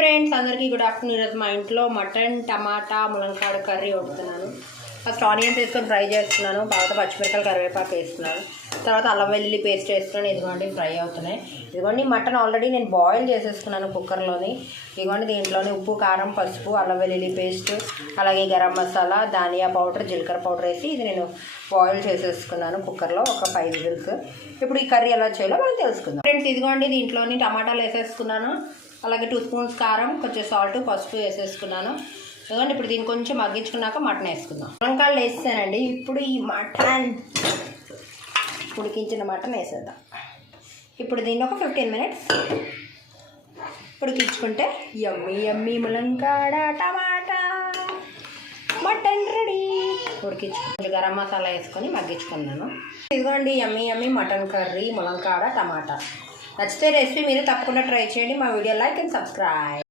Friends అందరికీ good afternoon. ఈరోజు మా ఇంట్లో మటన్ టమాటా ములంకాడ కర్రీ వండుతున్నాను. ఫస్ట్ ఆనియన్స్ వేసుకొని ఫ్రై చేస్తున్నాను, తర్వాత పచ్చిమిరపకాయలు కరివేపాకు వేస్తున్నాను, తర్వాత అల్లం వెల్లుల్లి పేస్ట్ వేస్తున్నాను. ఇదిగోండి ఫ్రై అవుతున్నాయి. ఇదిగోండి మటన్ ఆల్రెడీ నేను బాయిల్ చేసేసుకున్నాను కుక్కర్లోని. ఇదిగోండి దీంట్లోని ఉప్పు కారం పసుపు అల్లం వెల్లుల్లి పేస్ట్ అలాగే గరం మసాలా ధనియా పౌడర్ జీలకర్ర పౌడర్ వేసి ఇది నేను బాయిల్ చేసేసుకున్నాను కుక్కర్లో ఒక 5 విజిల్స్. ఇప్పుడు ఈ కర్రీ ఎలా చేయాలో మనం తెలుసుకుందాం. ఫ్రెండ్స్ ఇదిగోండి దీంట్లోని టమాటాలు వేసేసుకున్నాను, అలాగే 2 స్పూన్స్ కారం కొంచెం సాల్ట్ పసుపు వేసేసుకున్నాను. ఎందుకంటే ఇప్పుడు దీన్ని కొంచెం మగ్గించుకున్నాక మటన్ వేసుకుందాం. ములంకాయలు వేస్తానండి. ఇప్పుడు ఈ మటన్ ఉడికించిన మటన్ వేసేద్దాం. ఇప్పుడు దీన్ని ఒక 15 మినిట్స్ ఉడికించుకుంటే యమ్మీ యమ్మీ ములంకాడ టమాటా మటన్ రెడీ. ఉడికించుకుంటే గరం మసాలా వేసుకొని మగ్గించుకున్నాను. ఇదిగోండి యమ్మీ యమ్మీ మటన్ కర్రీ ములంకాడ టమాటా. నచ్చితే రెసిపీ మీరు తప్పకుండా ట్రై చేయండి. మా వీడియో లైక్ అండ్ సబ్స్క్రైబ్.